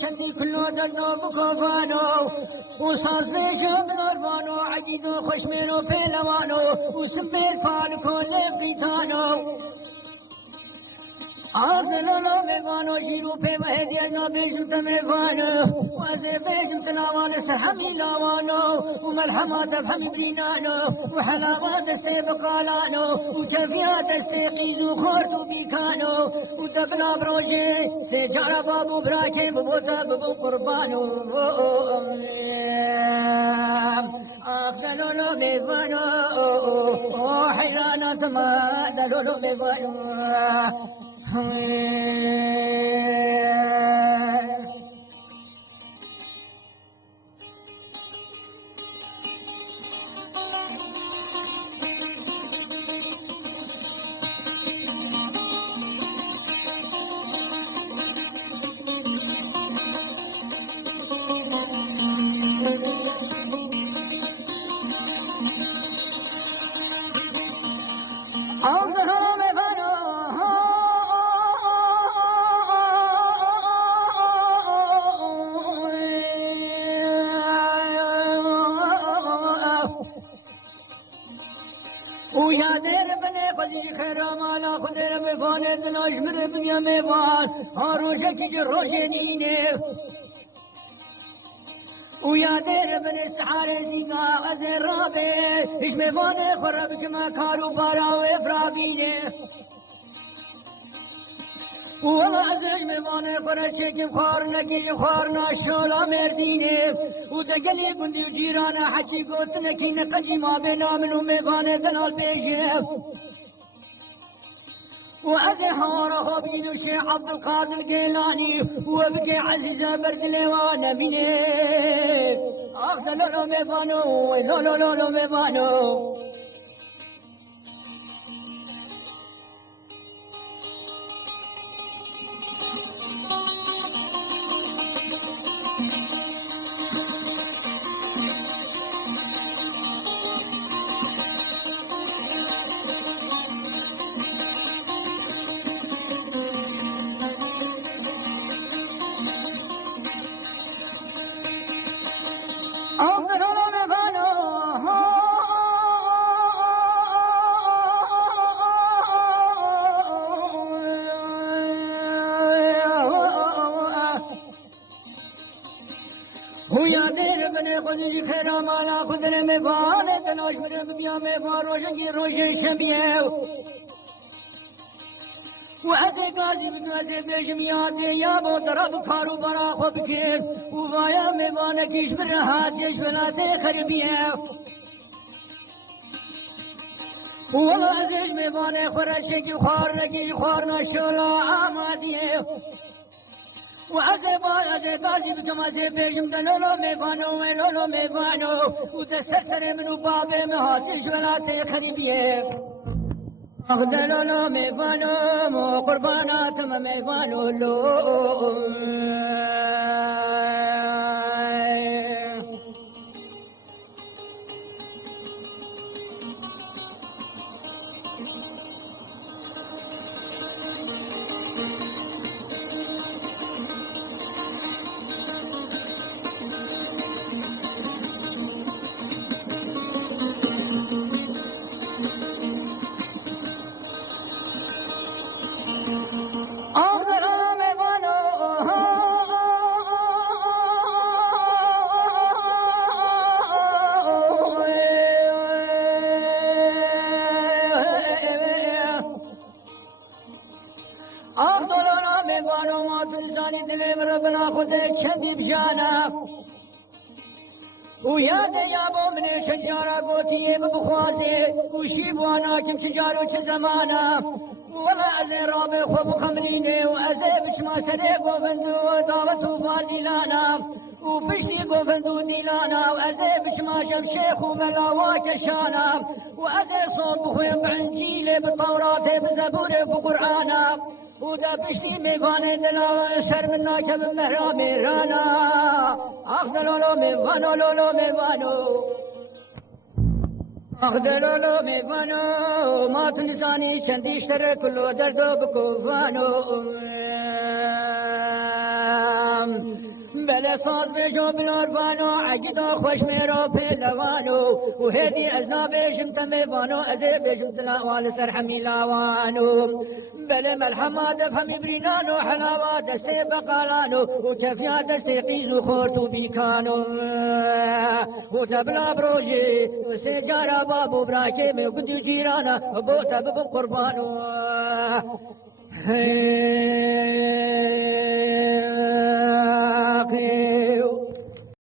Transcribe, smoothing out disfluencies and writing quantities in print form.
چندی کلو دردو بکوفانو و ساز بیشم بنوروانو عقیدو خوشمینو پیلوانو و سمبیل پالکو لقیتانو عرض لولو میوانو شیرو پی وحدی اجنا بیشم تمیوانو و از بیشم تلاوان سرحمی لاوانو و ملحمات افهمی برینانو و حلاوات دستی بقالانو و جفیات دستی قیزو خوردو بیکانو و دبلا بروجی سجارة بابو براكي ببوتا ببو قربانو دلولو بيفانو حيرانات ما دلولو بيفانو ويا دير بني خزي خيرام على خدير مفان دلاش من بنيا مفان هاروشك جروشي ديني ويا دير بني سحار زيقا وزير رابي اش مفان خربك ما كارو بارا وفرابيني والله عزيز مفاني فرشك مخارنكي مخارنا الشولا مرديني ودقلي قندي وجيرانا حجي قوتنكي نقجي ما بينا منو مفاني دلال بيجيب وعزي حواره بين الشيخ عبد القادر الجيلاني وبقي عزيزة برد ليوانا مني اخذ لولو مفانو لولو مفانو ويا دير بني خدي خيرام على خدر مفان تلاش من بيا مفان روشنكي روشن شبيه وعزي قازي بقازي بيشمياتي يا بو ضرب كارو برا خبكير وفايا مفانك يشبر هاتيش بلاتي خربيه والله عزيز مفاني خرشكي خارنكي خارنا شولا عماديه وعزي قازي بكمازي بيشم دلولو ميفانو ودسسر منو بابي مهاتيش بلاتي خربيه دلولو ميفانو مو قربانات ما ميفانو لو ربنا خدك شدي بجانا ويا دي يا ابو من شجارة قوتي ببخوازي وشيب وانا كم شجارة وشزمانا والله عزي رابي خوب خمليني وعزي بشما سري قوفندو دعوتو فالديلانا وبشتي قوفندو ديلانا وعزي بشما شب شيخ وملاواك شانا وعزي صوت خوي بعنجيلي بالطورات بزبوري بقرآنا ودا بشتي ميفاني دلا سر منا كم مهرامي رانا اخدلولو ميفانو لولو ميفانو اخدلولو ميفانو ما تنساني شنديشتر كله دردو بكوفانو بلا صاز بيجو بالعرفانو عقيدو خوش ميرو بلوانو وهدي أزنا بيجم تميفانو أزي بيجم تلاوال سرحمي لاوانو بلا ملحمة دفهم برينانو حلاوة دستي بقالانو وتفيا دستي قيزو خورتو بيكانو وتبلا بروجي وسيجارة بابو براكي ميقدو جيرانا بوتا ببن قربانو